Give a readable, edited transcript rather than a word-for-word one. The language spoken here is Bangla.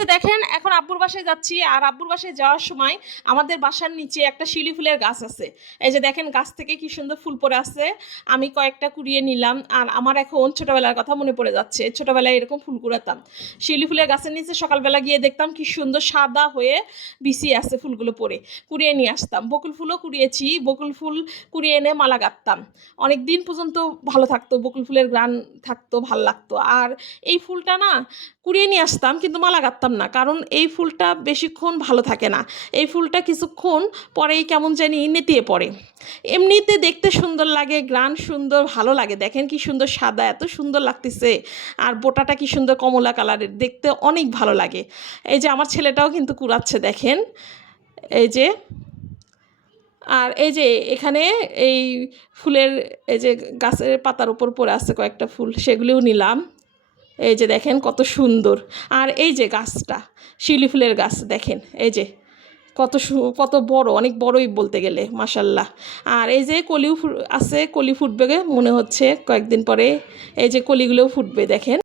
তো দেখেন এখন আব্বুর বাসায় যাচ্ছি, আর আব্বুর বাসায় যাওয়ার সময় আমাদের বাসার নিচে একটা শিউলি ফুলের গাছ আছে। এই যে দেখেন গাছ থেকে কি সুন্দর ফুল পড়ে আছে। আমি কয়েকটা কুড়িয়ে নিলাম, আর আমার এখন ছোটবেলার কথা মনে পড়ে যাচ্ছে। ছোটবেলায় এরকম ফুল কুড়াতাম শিউলি ফুলের গাছের নিচে, সকালবেলা গিয়ে দেখতাম কি সুন্দর সাদা হয়ে বিছিয়ে আছে ফুলগুলো পড়ে, কুড়িয়ে নিয়ে আসতাম। বকুল ফুলও কুড়িয়েছি, বকুল ফুল কুড়িয়ে এনে মালা গাঁথতাম। অনেক দিন পর্যন্ত ভালো থাকতো, বকুল ফুলের ঘ্রাণ থাকতো, ভাল লাগতো। আর এই ফুলটা না কুড়িয়ে নিয়ে আসতাম, কিন্তু মালা গাঁথতাম না, কারণ এই ফুলটা বেশিক্ষণ ভালো থাকে না। এই ফুলটা কিছুক্ষণ পরেই কেমন জানি নেতিয়ে পড়ে। এমনিতে দেখতে সুন্দর লাগে, ঘ্রাণ সুন্দর, ভালো লাগে। দেখেন কি সুন্দর সাদা, এত সুন্দর লাগতেছে। আর বোটাটা কি সুন্দর কমলা কালারের, দেখতে অনেক ভালো লাগে। এই যে আমার ছেলেটাও কিন্তু কুড়াচ্ছে দেখেন, এই যে। আর এই যে এখানে এই ফুলের, এই যে গাছের পাতার উপর পড়ে আছে কয়েকটা ফুল, সেগুলিও নিলাম। এই যে দেখেন কত সুন্দর। আর এই যে গাছটা শিউলি ফুলের গাছ দেখেন, এই যে কত বড়, অনেক বড়ই বলতে গেলে, মাশাল্লাহ। আর এই যে কলিও আছে, কলি ফুটবে মনে হচ্ছে কয়েকদিন পরে। এই যে কলিগুলোও ফুটবে দেখেন।